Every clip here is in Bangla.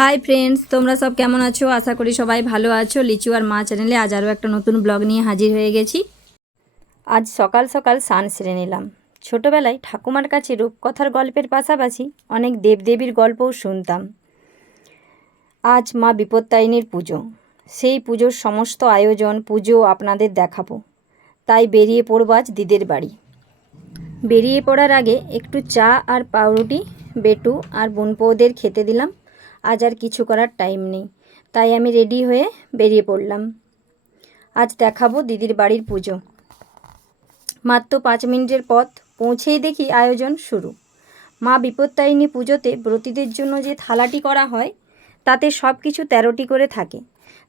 হাই ফ্রেন্ডস, তোমরা সব কেমন আছো? আশা করি সবাই ভালো আছো। লিচু আর মা চ্যানেলে আজ আরও একটা নতুন ব্লগ নিয়ে হাজির হয়ে গেছি। আজ সকাল সকাল স্নান সেরে নিলাম। ছোটোবেলায় ঠাকুমার কাছে রূপকথার গল্পের পাশাপাশি অনেক দেবদেবীর গল্পও শুনতাম। আজ মা বিপত্তারিণীর পুজো, সেই পুজোর সমস্ত আয়োজন পুজো আপনাদের দেখাবো। তাই বেরিয়ে পড়ব আজ দিদির বাড়ি। বেরিয়ে পড়ার আগে একটু চা আর পাউরুটি বেটু আর বোনপোদের খেতে দিলাম। আজ আর কিছু করার টাইম নেই, তাই আমি রেডি হয়ে বেরিয়ে পড়লাম। আজ দেখাবো দিদির বাড়ির পুজো। মাত্র 5 মিনিটের পথ, পৌঁছেই দেখি আয়োজন শুরু। মা বিপত্তারিণী পুজোতে ব্রতীদের জন্য যে থালাটি করা হয় তাতে সব কিছু 13টি করে থাকে।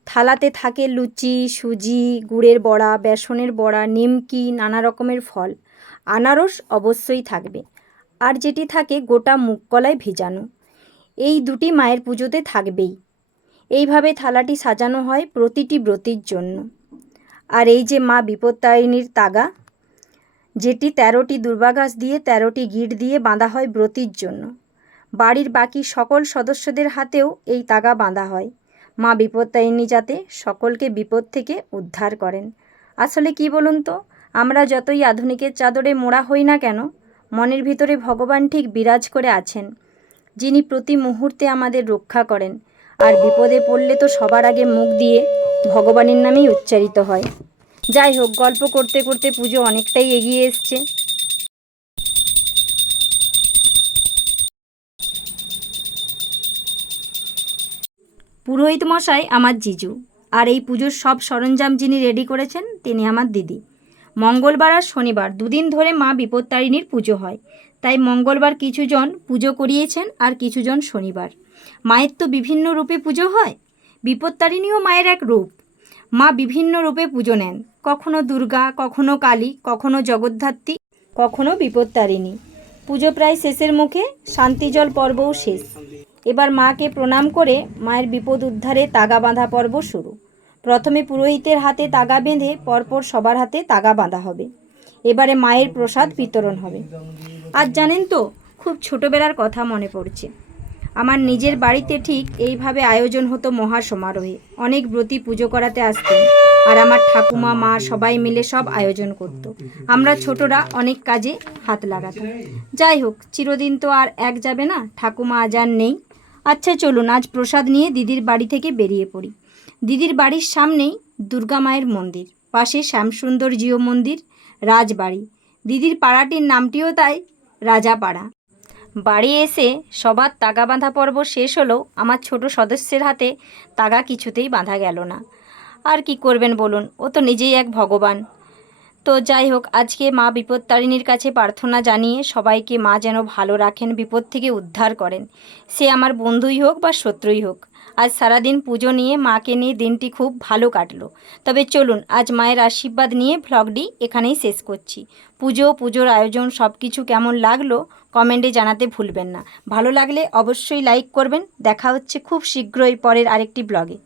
থালাতে থাকে লুচি, সুজি, গুড়ের বড়া, বেসনের বড়া, নিমকি, নানা রকমের ফল, আনারস অবশ্যই থাকবে। আর যেটি থাকে গোটা মুগ কলাই ভেজানো। এই দুটি মায়ের পুজোতে থাকবেই। এইভাবে থালাটি সাজানো হয় প্রতিটি ব্রতীর জন্য। আর এই যে মা বিপত্তারিণীর তাগা, যেটি 13টি দুর্বাঘাস দিয়ে 13টি গিঁট দিয়ে বাঁধা হয় ব্রতীর জন্য। বাড়ির বাকি সকল সদস্যদের হাতেও এই তাগা বাঁধা হয়, মা বিপত্তারিণী যাতে সকলকে বিপদ থেকে উদ্ধার করেন। আসলে কি বলুন তো, আমরা যতই আধুনিকের চাদরে মোড়া হই না কেন, মনের ভিতরে ভগবান ঠিক বিরাজ করে আছেন, যিনি প্রতি মুহূর্তে আমাদের রক্ষা করেন। আর বিপদে পড়লে তো সবার আগে মুখ দিয়ে ভগবানের নামেই উচ্চারিত হয়। যাই হোক, গল্প করতে করতে পুজো অনেকটাই এগিয়ে এসছে। পুরোহিত মশাই আমার জিজু, আর এই পুজোর সব সরঞ্জাম যিনি রেডি করেছেন তিনি আমার দিদি। মঙ্গলবার আর শনিবার দুদিন ধরে মা বিপত্তারিণীর পুজো হয়, তাই মঙ্গলবার কিছুজন পুজো করিয়েছেন আর কিছুজন শনিবার। মায়ের তো বিভিন্ন রূপে পুজো হয়, বিপত্তারিণীও মায়ের এক রূপ। মা বিভিন্ন রূপে পুজো নেন, কখনো দুর্গা, কখনো কালী, কখনো জগদ্ধাত্রী, কখনো বিপত্তারিণী। পুজো প্রায় শেষের মুখে, শান্তিজল পর্বও শেষ। এবার মাকে প্রণাম করে মায়ের বিপদ উদ্ধারে তাগা বাঁধা পর্ব শুরু। প্রথমে পুরোহিতের হাতে তাগা বেঁধে পরপর সবার হাতে তাগা বাঁধা হবে। এবারে মায়ের প্রসাদ বিতরণ হবে। আজ জানেন তো, খুব ছোটোবেলার কথা মনে পড়ছে। আমার নিজের বাড়িতে ঠিক এইভাবে আয়োজন হতো মহা সমারোহে। অনেক ব্রতী পুজো করাতে আসতেন, আর আমার ঠাকুমা, মা সবাই মিলে সব আয়োজন করত। আমরা ছোটরা অনেক কাজে হাত লাগাতাম। যাই হোক, চিরদিন তো আর এক যাবে না, ঠাকুমা আজ আর নেই। আচ্ছা চলুন আজ প্রসাদ নিয়ে দিদির বাড়ি থেকে বেরিয়ে পড়ি। দিদির বাড়ির সামনেই দুর্গা মায়ের মন্দির, পাশে শ্যামসুন্দর জিও মন্দির, রাজবাড়ি। দিদির পাড়াটির নামটিও তাই রাজাপাড়া। বাড়ি এসে সবার তাগা বাঁধা পর্ব শেষ হলেও আমার ছোট সদস্যের হাতে তাগা কিছুতেই বাঁধা গেল না। আর কি করবেন বলুন, ও তো নিজেই এক ভগবান। তো যাই হোক, আজকে মা বিপত্তারিণীর কাছে প্রার্থনা জানিয়ে সবাইকে মা যেন ভালো রাখেন, বিপদ থেকে উদ্ধার করেন, সে আমার বন্ধুই হোক বা শত্রুই হোক। আজ সারাদিন পুজো নিয়ে, মাকে নিয়ে দিনটি খুব ভালো কাটলো। তবে চলুন আজ মায়ের আশীর্বাদ নিয়ে ভ্লগটি এখানেই শেষ করছি। পুজোর আয়োজন সব কিছু কেমন লাগলো কমেন্টে জানাতে ভুলবেন না। ভালো লাগলে অবশ্যই লাইক করবেন। দেখা হচ্ছে খুব শীঘ্রই পরের আরেকটি ব্লগে।